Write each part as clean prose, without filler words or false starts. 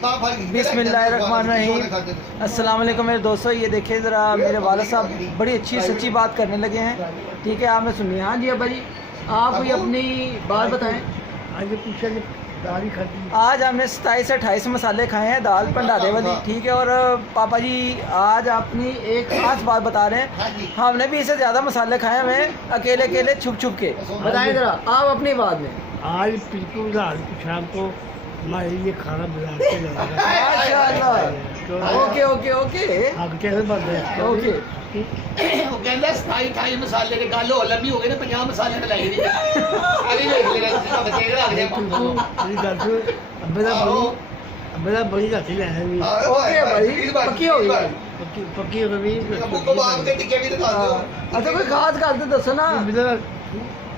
बिस्मिल्लाहिर्रहमानिर्रहीम। अस्सलाम वालेकुम मेरे दोस्तों, ये देखिए ज़रा मेरे वालिद साहब बड़ी अच्छी सच्ची बात करने लगे हैं। ठीक है, आपने सुनिए। हाँ जी अब्बा जी, आप कोई अपनी बात बताएं। आज हमने 27 से 28 मसाले खाए हैं दाल भंडारे वाली। ठीक है, और पापा जी आज अपनी एक खास बात बता रहे हैं। हमने भी इससे ज़्यादा मसाले खाए हैं अकेले अकेले छुप छुप के। बताएं ज़रा आप अपनी बात में। आज बिल्कुल शाम को हमारे लिए खाना बनाते माशाअल्लाह। ओके ओके ओके आप कैसे बात है ओके। ਕਹਿੰਦਾ 27 ਮਸਾਲੇ ਦੇ ਗੱਲ ਹੋ ਲੰਮੀ ਹੋ ਗਈ ਨਾ 50 ਮਸਾਲੇ ਤੇ ਲਾਈ ਦੀ ਸਾਰੀ ਵੇਖ ਲੈਣਾ ਤੁਸੀਂ ਬੱਚੇ ਰੱਖ ਦੇ मेरी गल सुन अब्बे दा बड़ी राती ले है नहीं ओके भाई, पक्की हो गई। पक्की हो गई ਅੱਬੂ ਕਬਾਬ ਦੇ ਟਿੱਕੇ ਵੀ ਦਿਖਾ ਦਿਓ। अच्छा कोई खास गल तो दसो ना।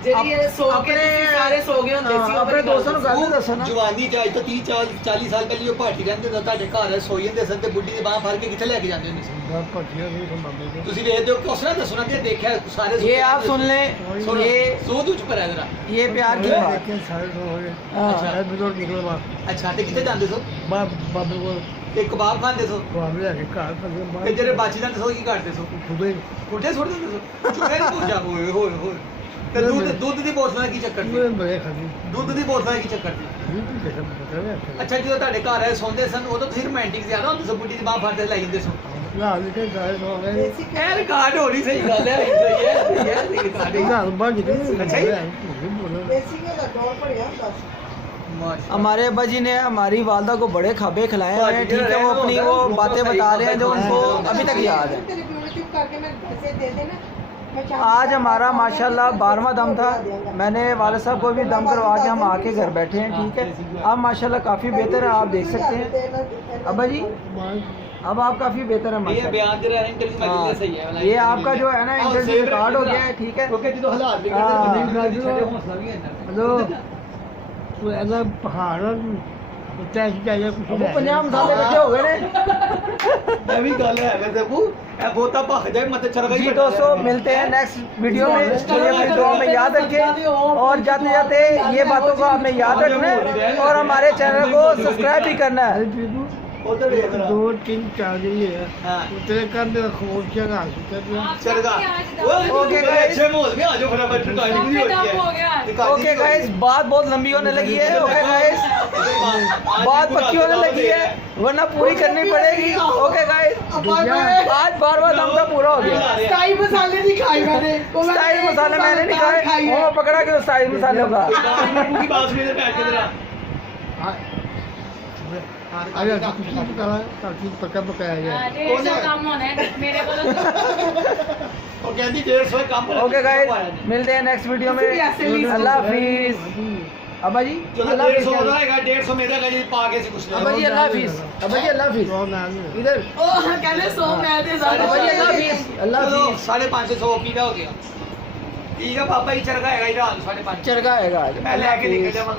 ਜਿਹੜੀ ਇਹ ਸੋ ਕੇ ਤੁਸੀਂ ਸਾਰੇ ਸੋ ਗਏ ਹੁੰਦੇ ਸੀ अपने दोस्तों ਨੂੰ ਗੱਲ ਦੱਸੋ ਨਾ। ਜਵਾਨੀ ਚ ਅੱਜ ਤੋਂ 30 40 ਸਾਲ ਪਹਿਲੇ ਉਹ ਭਾਟੀ ਰਹਿੰਦੇ ਹੁੰਦੇ ਤੁਹਾਡੇ ਘਰ ਸੋਈ ਜਾਂਦੇ ਸਨ ਤੇ ਬੁੱਢੀ ਦੀ ਬਾਹ ਫੜ ਕੇ ਕਿੱਥੇ ਲੈ ਕੇ ਜਾਂਦੇ ਹੁੰਦੇ ਸੀ। पटिया भी हम मामले को ਤੁਸੀਂ ਵੇਖਦੇ ਹੋ ਕੁਛ ਨਾ ਦੱਸੋ ਨਾ ਕਿ ਦੇਖਿਆ ਸਾਰੇ ये आप सुन लें, ये ਸੋਧ ਉੱਚ ਪਰ ਹੈ ਜਰਾ। ये प्यार की बात। लेकिन सारे तो हो गए हाँ। शायद बिल्कुल निकलो बाप ਅੱਛਾ ਤੇ ਕਿੱਥੇ ਜਾਂਦੇ ਸੋ बाबे को ਤੇ ਕਬਾਬ ਖਾਂਦੇ ਸੋ बाबे लेके घर पर ਤੇ ਜਿਹੜੇ ਬਾਚੀ ਜਾਂਦੇ ਸੋ ਕੀ ਕਰਦੇ ਸੋ सुबह ਕੋਠੇ ਸੁੱਟ ਦਿੰਦੇ ਸੋ ਚੁਰੇ ਨਹੀਂ ਪੁੱਜਾ ਹੋਏ ਹੋਏ ਹੋਏ ਤੇ ਦੁੱਧ ਦੀ ਬੋਤਲਾਂ ਦਾ ਕੀ ਚੱਕਰ ਸੀ? सुबह बड़े खाती ਦੁੱਧ ਦੀ ਬੋਤਲਾਂ ਦਾ ਕੀ ਚੱਕਰ ਸੀ? बिल्कुल जैसा बता रहे हैं ਅੱਛਾ ਜਦੋਂ ਤੁਹਾਡੇ ਘਰ ਆਏ ਸੌਂਦੇ ਸਨ ਉਦੋਂ ਤੁਸੀਂ ਰੋਮਾਂਟਿਕ ਜ਼ਿਆਦਾ ਹੁੰਦੇ ਸੋ ਬੁੱਢੀ ਦੀ ਬਾਹ ਫੜਦੇ ਲੈ ਜਾਂਦੇ ਸੋ। ना लेके सारे तो हो गए ਇਹ ਰਿਕਾਰਡ ਹੋ ਨਹੀਂ ਸਹੀ ਗੱਲ ਹੈ ਸਹੀ ਹੈ ਰਿਕਾਰਡਿੰਗ ना बाहर निकल अच्छा ही? माशाल्लाह। हमारे अब्बा जी ने हमारी वालदा को बड़े खाबे खिलाए हुए हैं। ठीक है, वो अपनी वो बातें बता रहे हैं जो उनको अभी तक याद है। आज हमारा माशाल्लाह 12वां दम था। मैंने वालिद साहब को भी दम करवा के हम आके घर बैठे हैं। ठीक है, अब माशाल्लाह काफ़ी बेहतर है, आप देख सकते हैं अब्बा जी। अब आप काफ़ी बेहतर है ये माशाल्लाह। बयान दे रहा है इंटरव्यू में हाँ, सही है ये आपका जो है ना इंटरव्यू रिकॉर्ड हो गया है। ठीक है, क्योंकि जो हालात भी हाँ। हौसला भी है हेलो तो ऐसा पहाड़ ਉੱਤੇ ਅਸੀਂ ਜਾਈਏ ਕੁਛ अब 50 मसाले इकट्ठे हो गए ने। मैं भी गल है वैसे बू ए बोता भख जाए मत चरगा जी दोस्तों, मिलते हैं नेक्स्ट वीडियो में। मुझे अपनी दुआ में याद रखें और जाते जाते ये बातों को आपने याद रखना है और हमारे चैनल को सब्सक्राइब भी करना है। उधर देख रहा 2 3 4 जी है हां उतरे कर दे खोल के आ चरगा ओके गाइस, अच्छे माहौल में आ जाओ फटाफट रिकॉर्डिंग भी हो गया ओके गाइस, बात बहुत लंबी होने लगी है। ओके गाइस, बात पक्की होने लगी है वरना पूरी करनी पड़ेगी। ओके गाइस, आज 12वां दम तो पूरा हो गया। ਸਤਾਈ ਮਸਾਲੇ ਨਹੀਂ ਖਾਏ ਮੈंने स्टाइल मसाले मैंने नहीं खाए, वो पकड़ा के स्टाइल मसालों का। की बात में बैठ के जरा अरे कुछ नहीं करा काफी पक्का पकाया गया ਕੋਸਾ ਕੰਮ ਹੋਣਾ ਹੈ ਮੇਰੇ ਕੋਲ ਉਹ ਕਹਿੰਦੀ 150 ਕੰਮ ओके गाइस, मिलते हैं नेक्स्ट वीडियो में। अल्लाह हाफिज अब्बा जी। चलो अल्लाह 150 हाफिज ਦਾ ਹੈਗਾ 150 ਮੇਰਾ ਹੈਗਾ ਜੀ ਪਾ ਕੇ ਸੀ ਕੁਛ अब्बा जी। अल्लाह हाफिज अब्बा जी। अल्लाह हाफिज तो नाम है इधर ਉਹ ਕਹਿੰਦੇ ਸੋ ਮੈਂ ਤੇ ਸਾਰੇ अब्बा जी। अल्लाह हाफिज अल्लाह चलो हाफिज। 550 ਪੀਦਾ ਹੋ ਗਿਆ ਠੀਕ ਹੈ ਪਾਪਾ ਹੀ ਚਰਗਾ ਹੈਗਾ ਇਹਦਾ 550 चरगा आएगा आज। मैं लेके निकल जाऊंगा।